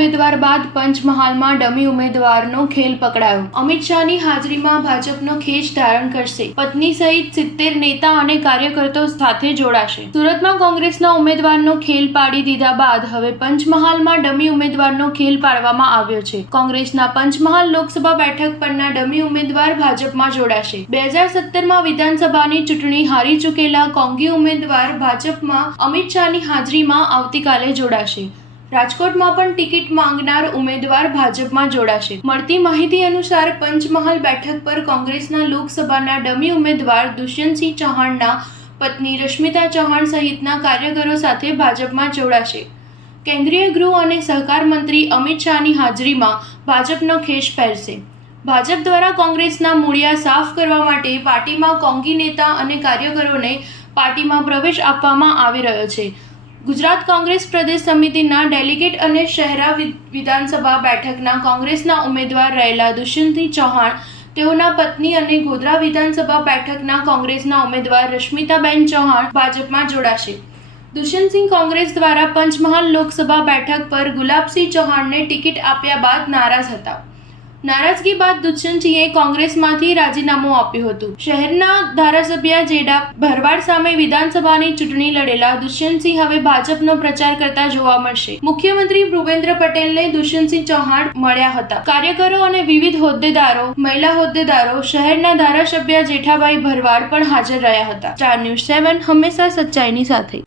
ઉમેદવાર બાદ પંચમહાલમાં ડમી ઉમેદવારનો ખેલ પકડાયો। અમિત શાહની હાજરીમાં ભાજપનો ખેસ ધારણ કરશે। પત્ની સહિત 70 નેતા અને કાર્યકર્તાઓ સાથે જોડાશે। સુરતમાં કોંગ્રેસના ઉમેદવારનો ખેલ પાડી દીધા બાદ હવે પંચમહાલમાં ડમી ઉમેદવારનો ખેલ પાડવામાં આવ્યો છે। કોંગ્રેસના પંચમહાલ લોકસભા બેઠક પરના ડમી ઉમેદવાર ભાજપમાં જોડાશે। 2017માં વિધાનસભાની ચૂંટણી હારી ચૂકેલા કોંગી ઉમેદવાર ભાજપમાં અમિત શાહની હાજરીમાં આવતીકાલે જોડાશે। રાજકોટમાં પણ ટિકિટ માંગનાર ઉમેદવાર ભાજપમાં જોડાશે। મળતી માહિતી અનુસાર પંચમહાલ બેઠક પર કોંગ્રેસના લોકસભાના ડમી ઉમેદવાર દુષ્યંતસિંહ ચૌહાણના પત્ની રશ્મિતા ચૌહાણ સહિતના કાર્યકરો સાથે ભાજપમાં જોડાશે। કેન્દ્રીય ગૃહ અને સહકાર મંત્રી અમિત શાહની હાજરીમાં ભાજપનો ખેસ પહેરશે। ભાજપ દ્વારા કોંગ્રેસના મૂળિયા સાફ કરવા માટે પાર્ટીમાં કોંગી નેતા અને કાર્યકરોને પાર્ટીમાં પ્રવેશ આપવામાં આવી રહ્યો છે। ગુજરાત કોંગ્રેસ પ્રદેશ સમિતિના ડેલિગેટ અને શહેરા વિધાનસભા બેઠકના કોંગ્રેસના ઉમેદવાર રહેલા દુષ્યંતસિંહ ચૌહાણ, તેઓના પત્ની અને ગોધરા વિધાનસભા બેઠકના કોંગ્રેસના ઉમેદવાર રશ્મિતાબેન ચૌહાણ ભાજપમાં જોડાશે। દુષ્યંતસિંહ કોંગ્રેસ દ્વારા પંચમહાલ લોકસભા બેઠક પર ગુલાબસિંહ ચૌહાણને ટિકિટ આપ્યા બાદ નારાજ હતા। નારાજગી બાદ દુષ્યંતસિંહે કોંગ્રેસમાંથી રાજીનામું આપ્યું હતું। શહેરના ધારાસભ્ય જેડા ભરવાડ સામે વિધાનસભાની ચૂંટણી લડેલા દુષ્યંતસિંહ હવે ભાજપનો પ્રચાર કરતા જોવા મળશે। મુખ્યમંત્રી ભૂપેન્દ્ર પટેલને દુષ્યંતસિંહ ચૌહાણ મળ્યા હતા। કાર્યકરો અને વિવિધ હોદ્દેદારો, મહિલા હોદ્દેદારો, શહેરના ધારાસભ્ય જેઠાભાઈ ભરવાડ પણ હાજર રહ્યા હતા। સ્ટાર ન્યૂઝ 7 હંમેશા સચ્ચાઈની સાથે।